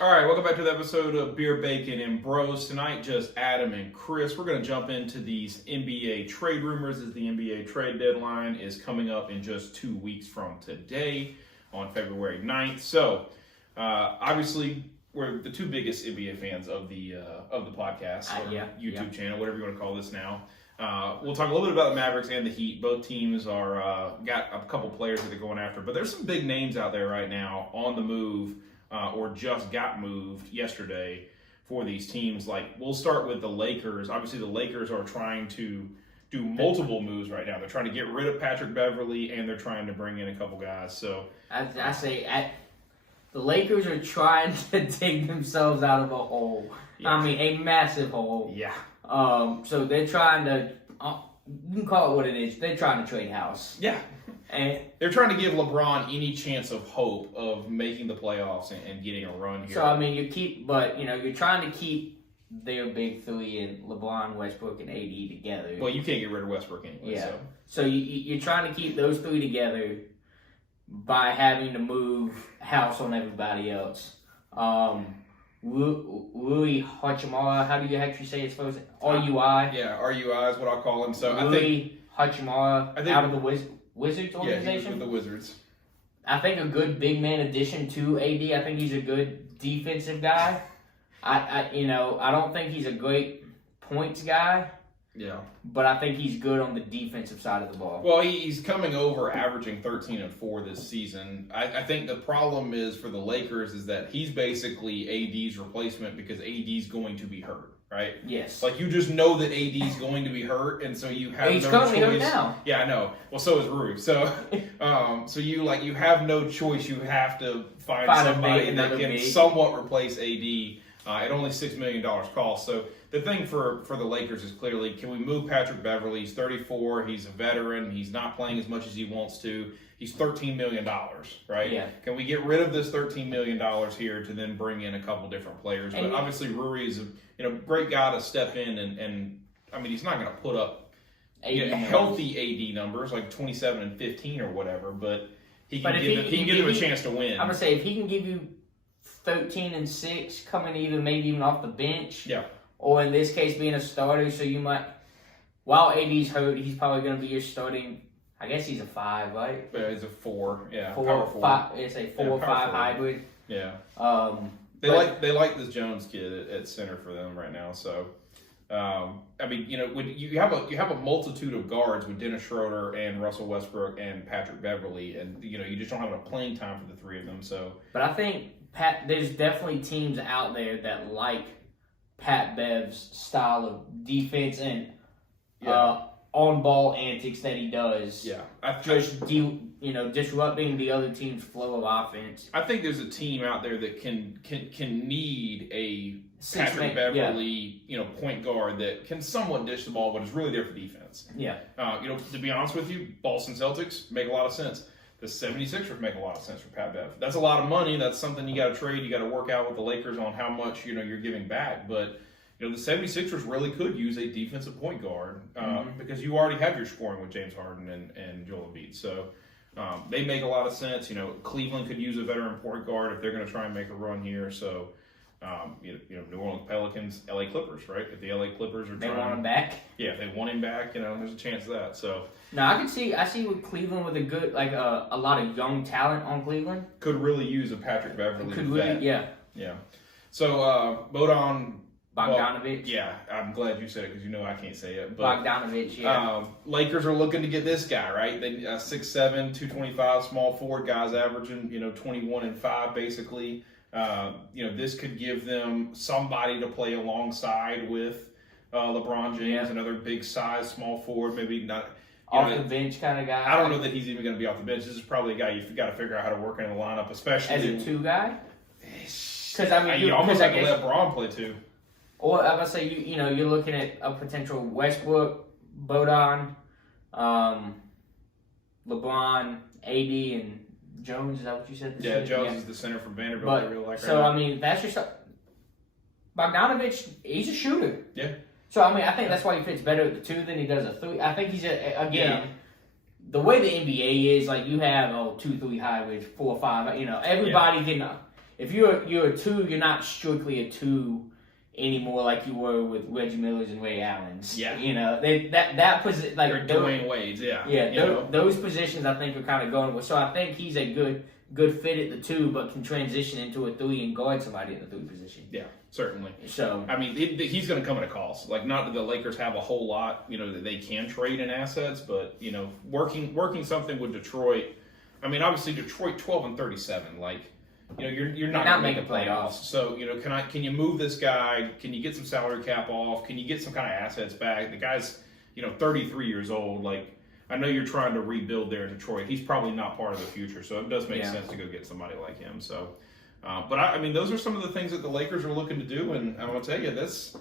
All right, welcome back to the episode of Beer, Bacon, and Bros. Tonight, just Adam and Chris. We're going to jump into these NBA trade rumors as the NBA trade deadline is coming up in just 2 weeks from today on February 9th. So, obviously, we're the two biggest NBA fans of the podcast, or YouTube channel, whatever you want to call this now. We'll talk a little bit about the Mavericks and the Heat. Both teams are got a couple players that they're going after, but there's some big names out there right now on the move. Or just got moved yesterday for these teams. Like, we'll start with the Lakers. Obviously, the Lakers are trying to do multiple moves right now. They're trying to get rid of Patrick Beverley, and they're trying to bring in a couple guys. So I say the Lakers are trying to dig themselves out of a hole. Yeah. I mean, a massive hole. Yeah. So they're trying to, you can call it what it is, they're trying to trade house. Yeah. And they're trying to give LeBron any chance of hope of making the playoffs and getting a run here. So, I mean, you're trying to keep their big three and LeBron, Westbrook, and AD together. Well, you can't get rid of Westbrook anyway. Yeah. So you're trying to keep those three together by having to move house on everybody else. Rui Hachimura, how do you actually say it's supposed to? RUI? Yeah, RUI is what I'll call him. So Rui Hachimura out of the Wizards organization? Yeah, with the Wizards. I think a good big man addition to AD. I think he's a good defensive guy. I don't think he's a great points guy. Yeah. But I think he's good on the defensive side of the ball. Well, he's coming over averaging 13 and 4 this season. I think the problem is for the Lakers is that he's basically AD's replacement because AD's going to be hurt. Right? Yes. Like, you just know that AD's going to be hurt, and so you have no choice. He's currently hurt now. Yeah, I know. Well, so is Rui. So, you have no choice. You have to find somebody that can somewhat replace AD at only $6 million cost. So the thing for the Lakers is clearly, can we move Patrick Beverley? He's 34. He's a veteran. He's not playing as much as he wants to. He's $13 million, right? Yeah. Can we get rid of this $13 million here to then bring in a couple different players? But obviously, Rui is a great guy to step in, and I mean, he's not going to put up healthy AD numbers like 27 and 15 or whatever, but he can give them a chance to win. I'm gonna say if he can give you 13 and 6 coming maybe even off the bench, yeah, or in this case being a starter, so you might, while AD's hurt, he's probably going to be your starting. I guess he's a 5, right? Yeah, he's a 4. Yeah, power 4. 5, it's a 4 or 5 hybrid. Yeah. They like this Jones kid at center for them right now. So, I mean, when you have a multitude of guards with Dennis Schroeder and Russell Westbrook and Patrick Beverley, and you just don't have enough playing time for the three of them. So, but I think there's definitely teams out there that like Pat Bev's style of defense and on-ball antics that he does. Yeah, disrupting the other team's flow of offense. I think there's a team out there that can need a Patrick Beverley, point guard that can somewhat dish the ball, but is really there for defense. Yeah. To be honest with you, Boston Celtics make a lot of sense. The 76ers make a lot of sense for Pat Bev. That's a lot of money. That's something you got to trade. You got to work out with the Lakers on how much you're giving back, but. The 76ers really could use a defensive point guard because you already have your scoring with James Harden and Joel Embiid. So they make a lot of sense. Cleveland could use a veteran point guard if they're going to try and make a run here. So, New Orleans Pelicans, LA Clippers, right? If the LA Clippers are they want him back. Yeah, if they want him back, there's a chance of that. So now I see with Cleveland with a good a lot of young talent on Cleveland could really use a Patrick Beverley. Yeah. So Bojan. Bogdanovich. Well, yeah, I'm glad you said it because I can't say it. But, Bogdanovich, yeah. Lakers are looking to get this guy, right? They 6'7", 225, small forward guys averaging 21 and 5 basically. This could give them somebody to play alongside with LeBron James, another big size small forward, maybe not off the bench kind of guy. I don't know that he's even going to be off the bench. This is probably a guy you've got to figure out how to work in the lineup, especially as a 2 guy. Because you almost have to let Braun play 2. Or I'm gonna say you're looking at a potential Westbrook, Bojan, LeBron, AD, and Jones. Is that what you said? Jones is the center from Vanderbilt. I mean, that's just Bogdanovich. He's a shooter. Yeah. So I think that's why he fits better at the 2 than he does a 3. I think he's the way the NBA is, like, you have 2-3 hybrids, 4-5. Everybody can. if you're a 2, you're not strictly a 2 anymore like you were with Reggie Miller's and Ray Allen's. Yeah. That position, like They're Dwayne Wade's, yeah. Yeah, those positions I think are kind of going with. So I think he's a good fit at the 2, but can transition into a 3 and guard somebody in the 3 position. Yeah, certainly. So I mean, he's going to come at a cost. Like, not that the Lakers have a whole lot, that they can trade in assets, but working something with Detroit. I mean, obviously Detroit 12-37. Like, you're not going to make the playoffs. So can you move this guy? Can you get some salary cap off? Can you get some kind of assets back? The guy's 33 years old. Like, I know you're trying to rebuild there in Detroit. He's probably not part of the future, so it does make sense to go get somebody like him. So, but I mean, those are some of the things that the Lakers are looking to do, and I'm going to tell you, that's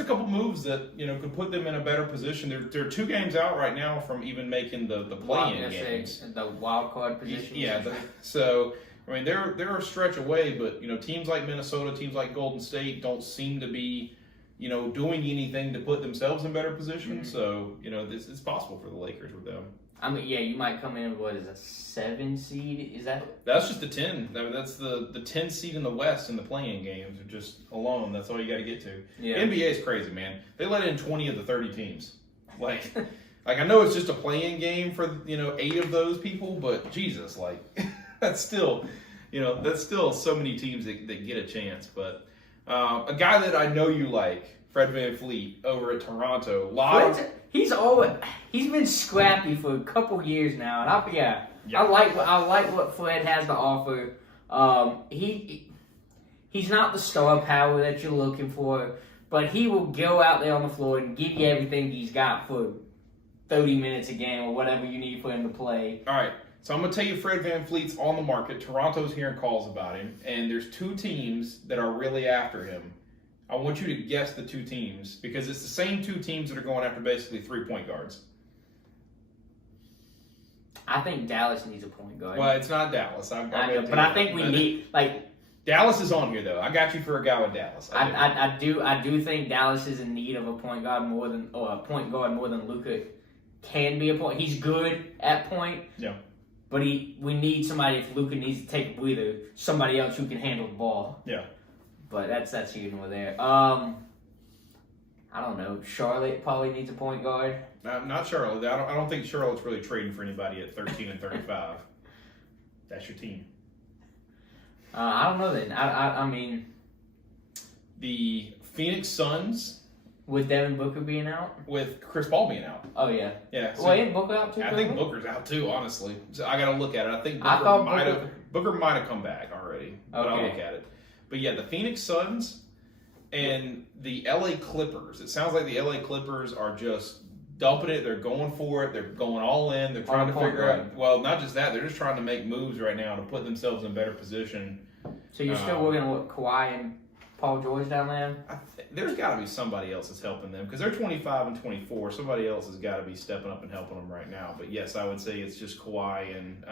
a couple moves that could put them in a better position. They're 2 games out right now from even making the play-in games, the wild card position. Yeah, so I mean, they're a stretch away, but teams like Minnesota, teams like Golden State don't seem to be doing anything to put themselves in better position. Mm-hmm. So, it's possible for the Lakers with them. I mean, yeah, you might come in with, a 7 seed? Is that? That's just the 10. I mean, that's the 10 seed in the West in the play-in games. Just alone, that's all you got to get to. Yeah. The NBA is crazy, man. They let in 20 of the 30 teams. Like I know it's just a play-in game for 8 of those people, but Jesus, like that's still so many teams that get a chance. But a guy that I know you like, Fred VanVleet, over at Toronto. He's been scrappy for a couple years now, and I like what Fred has to offer. He's not the star power that you're looking for, but he will go out there on the floor and give you everything he's got for 30 minutes a game or whatever you need for him to play. All right. So I'm going to tell you Fred VanVleet's on the market. Toronto's hearing calls about him, and there's 2 teams that are really after him. I want you to guess the 2 teams because it's the same 2 teams that are going after basically 3 point guards. I think Dallas needs a point guard. Well, it's not Dallas. I know, but I think we need Dallas is on here though. I got you for a guy with Dallas. I do think Dallas is in need of a point guard more than Luka can be a point. He's good at point. Yeah. But we need somebody, if Luka needs to take a breather, somebody else who can handle the ball. Yeah. But that's here nor there. I don't know. Charlotte probably needs a point guard. Not Charlotte. I don't think Charlotte's really trading for anybody at 13-35. That's your team. I don't know then. I mean, the Phoenix Suns. With Devin Booker being out? With Chris Paul being out. Oh, yeah. Yeah. So isn't Booker out too? I think Booker's out too, honestly. So I got to look at it. I think Booker might have come back already. But I'll look at it. But yeah, the Phoenix Suns and the LA Clippers. It sounds like the LA Clippers are just dumping it. They're going for it. They're going all in. They're trying to figure out. Well, not just that. They're just trying to make moves right now to put themselves in a better position. So you're still working with Kawhi and Paul George down there? There's got to be somebody else that's helping them because they're 25 and 24. Somebody else has got to be stepping up and helping them right now. But yes, I would say it's just Kawhi and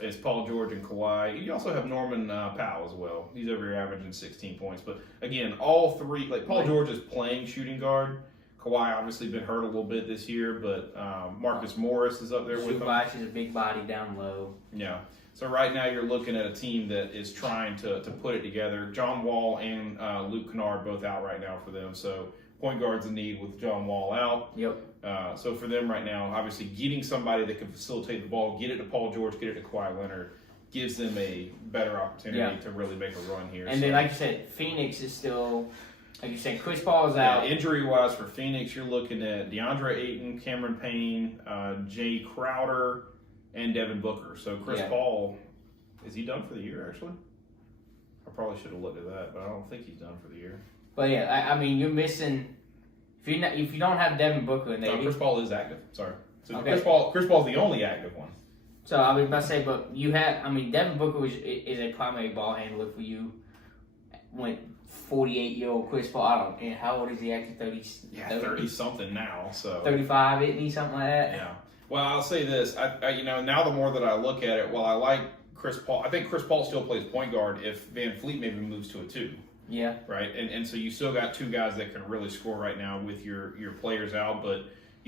it's Paul George and Kawhi. You also have Norman Powell as well. He's over here averaging 16 points. But again, all 3 Paul George is playing shooting guard. Kawhi obviously been hurt a little bit this year, but Marcus Morris is up there with him. Zubac is a big body down low. Yeah. So right now you're looking at a team that is trying to put it together. John Wall and Luke Kennard both out right now for them. So point guard's a need with John Wall out. Yep. So for them right now, obviously getting somebody that can facilitate the ball, get it to Paul George, get it to Kawhi Leonard, gives them a better opportunity to really make a run here. And then, like you said, Phoenix is still, like you said, Chris Paul is out. Injury-wise for Phoenix, you're looking at DeAndre Ayton, Cameron Payne, Jay Crowder, and Devin Booker. So Chris Paul, is he done for the year, actually? I probably should have looked at that, but I don't think he's done for the year. But yeah, I mean, you're missing, if you don't have Devin Booker in there. No, Chris Paul is active. Sorry. So okay. Chris Paul's the only active one. So I was about to say, but you have, I mean, Devin Booker is a primary ball handler for you. When 48-year-old Chris Paul, I don't know, how old is he actually? 30? Yeah, 30-something now. So 35, isn't he? Something like that? Yeah. Well, I'll say this. I now the more that I look at it, while I like Chris Paul, I think Chris Paul still plays point guard if VanVleet maybe moves to a 2. Yeah. Right? And so you still got 2 guys that can really score right now with your players out. But,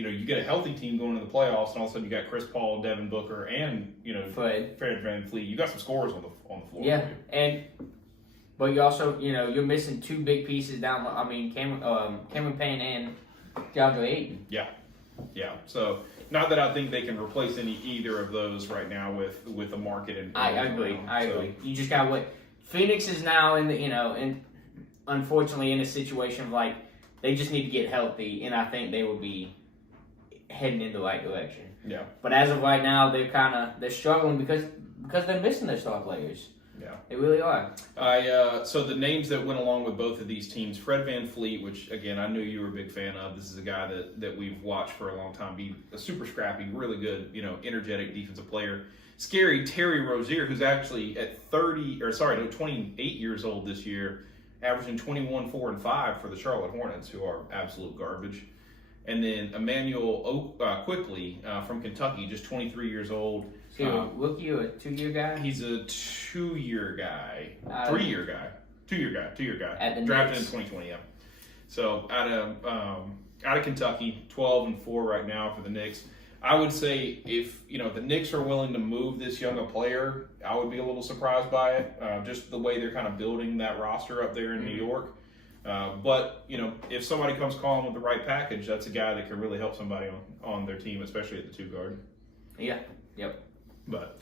you get a healthy team going to the playoffs, and all of a sudden you got Chris Paul, Devin Booker, and Fred VanVleet. You got some scorers on the floor. Yeah, but you also you're missing two big pieces down. I mean, Cameron Payne and DeAndre Ayton. Yeah. So not that I think they can replace either of those right now with the market. And I agree. You just got what Phoenix is now in the and unfortunately in a situation of like they just need to get healthy, and I think they will be heading in the right direction. Yeah. But as of right now, they're struggling because they're missing their star players. Yeah. They really are. So the names that went along with both of these teams, Fred VanVleet, which again I knew you were a big fan of. This is a guy that we've watched for a long time, be a super scrappy, really good, energetic defensive player. Scary Terry Rozier, who's actually at 28 years old this year, averaging 21, 4, and 5 for the Charlotte Hornets, who are absolute garbage. And then Emmanuel Quickly from Kentucky, just 23 years old. Is he a rookie or a 2-year guy? He's a 2-year guy, 2-year guy. At the drafted Knicks. in 2020. Yeah. So out of Kentucky, 12 and 4 right now for the Knicks. I would say if the Knicks are willing to move this younger player, I would be a little surprised by it. Just the way they're kind of building that roster up there in New York. But if somebody comes calling with the right package, that's a guy that can really help somebody on their team, especially at the 2 guard. Yeah. Yep. But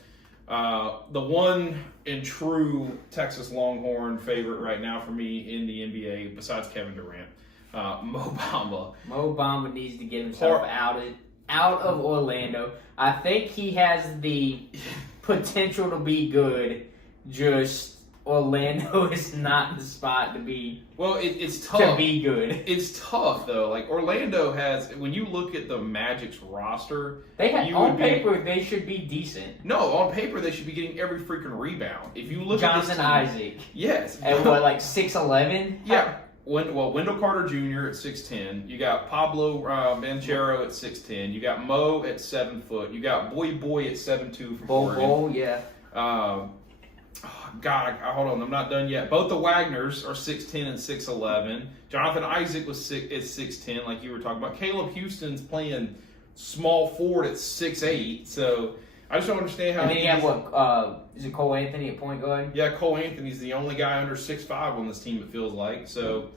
the one and true Texas Longhorn favorite right now for me in the NBA, besides Kevin Durant, Mo Bamba. Mo Bamba needs to get himself out of Orlando. I think he has the potential to be good. Just Orlando is not the spot to be. Well, it's tough to be good. It's tough though. Like Orlando has, when you look at the Magic's roster, they have on paper they should be decent. No, on paper they should be getting every freaking rebound. If you look Jonathan at this Isaac, yes, at what 6'11"? Yeah. Wendell Carter Jr. at 6'10". You got Pablo Banchero at 6'10". You got Mo at 7 foot. You got Boy at 7'2" from Oregon. Bo, yeah. God, hold on, I'm not done yet. Both the Wagners are 6'10" and 6'11". Jonathan Isaac was 6'10", like you were talking about. Caleb Houston's playing small forward at 6'8". So I just don't understand how. And then you have is it Cole Anthony at point guard? Yeah, Cole Anthony's the only guy under 6'5" on this team. It feels like so.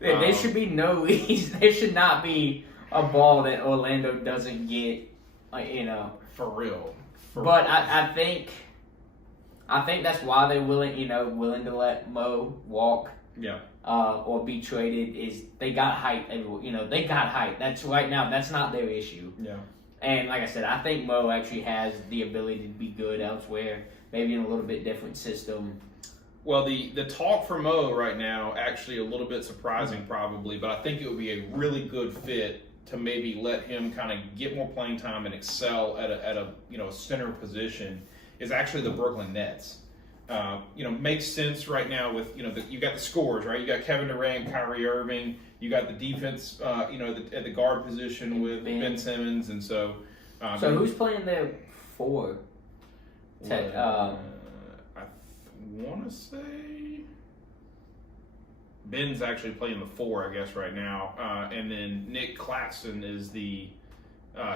There should be there should not be a ball that Orlando doesn't get, For real. But I think that's why they're willing to let Mo walk. Yeah. Or be traded is they got height. They got height. That's right now. That's not their issue. Yeah. And like I said, I think Mo actually has the ability to be good elsewhere, maybe in a little bit different system. Well, the talk for Mo right now, actually a little bit surprising probably, but I think it would be a really good fit to maybe let him kind of get more playing time and excel at a center position, is actually the Brooklyn Nets. Makes sense right now with, you got the scores, right? You got Kevin Durant, Kyrie Irving. You got the defense, at the guard position with Ben Simmons. And so... so who's playing there for? I want to say... Ben's actually playing the 4, I guess, right now. And then Nick Claxton is the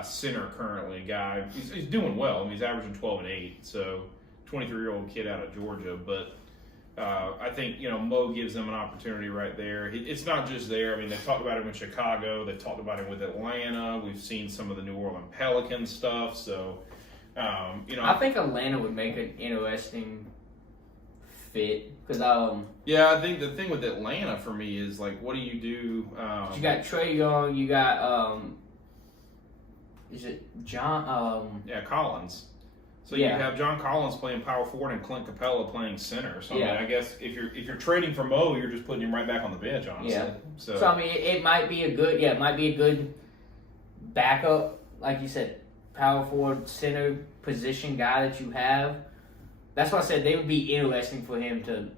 center currently guy. He's doing well. I mean, he's averaging 12 and 8. So... 23-year-old kid out of Georgia, but I think Mo gives them an opportunity right there. It's not just there. I mean, they've talked about him in Chicago. They've talked about him with Atlanta. We've seen some of the New Orleans Pelicans stuff. So, I think Atlanta would make an interesting fit because I think the thing with Atlanta for me is like, what do you do? You got Trae Young. You got is it John? Collins. So you have John Collins playing power forward and Clint Capella playing center. So I mean, I guess if you're trading for Mo, you're just putting him right back on the bench, honestly. Yeah. So I mean, it might be a good backup, like you said, power forward center position guy that you have. That's why I said they would be interesting for him to.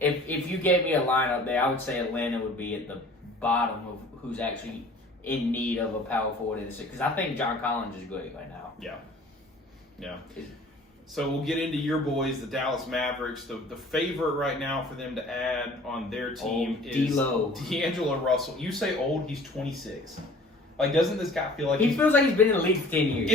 If you gave me a lineup there, I would say Atlanta would be at the bottom of who's actually in need of a power forward in the city, because I think John Collins is great right now. Yeah. So we'll get into your boys, the Dallas Mavericks. The favorite right now for them to add on their team is D'Lo. D'Angelo Russell. You say old, he's 26. Like, doesn't this guy feel like He feels like he's been in the league for 10 years.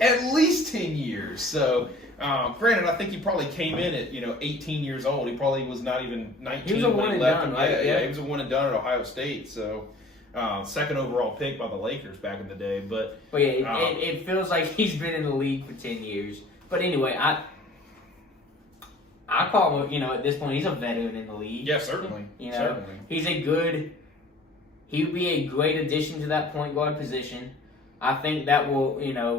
at least 10 years? So, granted, I think he probably came in at 18 years old. He probably was not even 19. He was a when one and left. done, right? Yeah, he was a one and done at Ohio State. So, second overall pick by the Lakers back in the day. But yeah, it feels like he's been in the league for 10 years. But anyway, I call him, at this point, he's a veteran in the league. yeah, certainly, certainly. He would be a great addition to that point guard position. I think that will,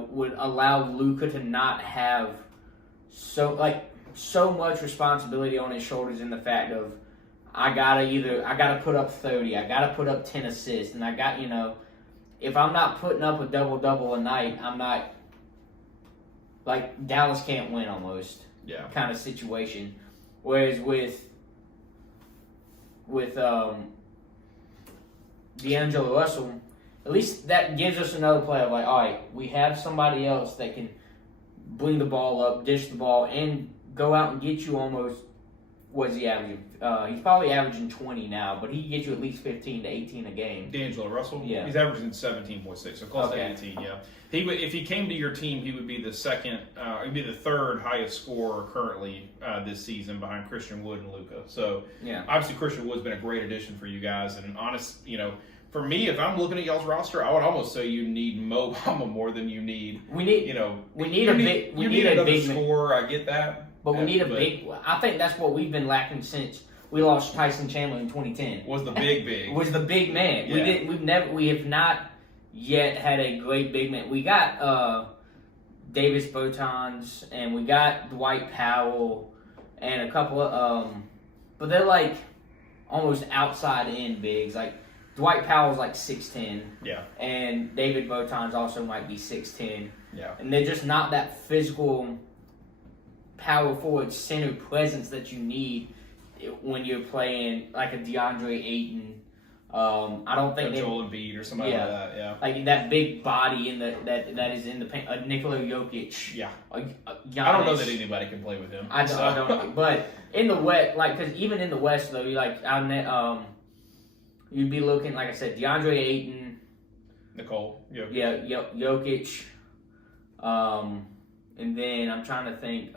would allow Luka to not have so much responsibility on his shoulders in the fact of, I gotta put up 30, I gotta put up 10 assists, and I got, if I'm not putting up a double-double a night, I'm not, like, Dallas can't win almost. Yeah. Kind of situation. Whereas with D'Angelo Russell, at least that gives us another player. Like, all right, we have somebody else that can bring the ball up, dish the ball, and go out and get you almost. What's he averaging? He's probably averaging 20 now, but he can get you at least 15 to 18 a game. D'Angelo Russell? Yeah. He's averaging 17.6, so close to 18, yeah. He would, if he came to your team, he would be the third highest scorer currently this season behind Christian Wood and Luka. So, yeah, obviously Christian Wood's been a great addition for you guys, and for me, if I'm looking at y'all's roster, I would almost say you need Mo Bamba more than you need. We need another big scorer. I get that. But we need a big. I think that's what we've been lacking since we lost Tyson Chandler in 2010. Was the big. Was the big man. Yeah. We have not yet had a great big man. We got Davis Bertans and we got Dwight Powell and a couple of but they're like almost outside in bigs. Like Dwight Powell's like 6'10". Yeah. And David Bertans also might be 6'10". Yeah. And they're just not that physical power forward center presence that you need when you're playing like a DeAndre Ayton. I don't think Joel Embiid or somebody like that. Yeah, like that big body in that is in the paint. Nikola Jokic. Yeah, I don't know that anybody can play with him. I don't. But in the West, like because even in the West though, you you'd be looking like I said, DeAndre Ayton, Nicole. Jokic. Yeah, Jokic. And then I'm trying to think.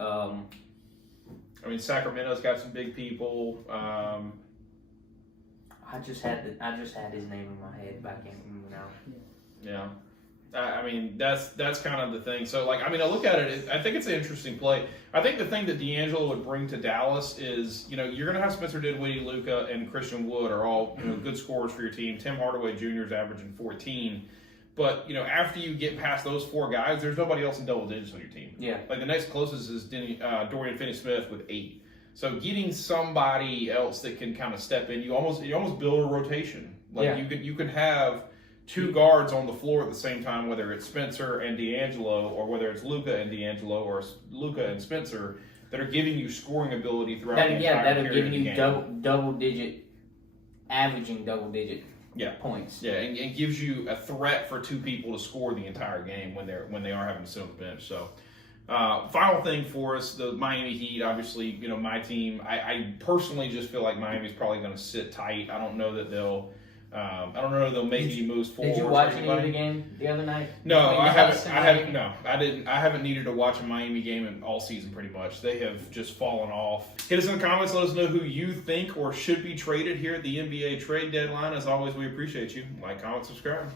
Sacramento's got some big people. I just had his name in my head, but I can't remember now. Yeah. That's kind of the thing. So, I look at it, I think it's an interesting play. I think the thing that D'Angelo would bring to Dallas is, you're going to have Spencer Dinwiddie, Luka, and Christian Wood are all, good scorers for your team. Tim Hardaway Jr. is averaging 14. But, after you get past those four guys, there's nobody else in double digits on your team. Yeah. Like, the next closest is Dorian Finney-Smith with 8. So getting somebody else that can kind of step in, you almost build a rotation. Like, you could have two guards on the floor at the same time, whether it's Spencer and D'Angelo, or whether it's Luka and D'Angelo, or Luka and Spencer, that are giving you scoring ability throughout the entire period of the game. That are giving you averaging double digit points. Yeah, and gives you a threat for two people to score the entire game when they are having to sit on the bench. So, final thing for us, the Miami Heat. Obviously, my team. I personally just feel like Miami's probably going to sit tight. I don't know that they'll. Make any moves forward. Did you watch any of the game the other night? No, I haven't. No, I didn't. I haven't needed to watch a Miami game in all season. Pretty much, they have just fallen off. Hit us in the comments. Let us know who you think or should be traded here at the NBA trade deadline. As always, we appreciate you. Like, comment, subscribe.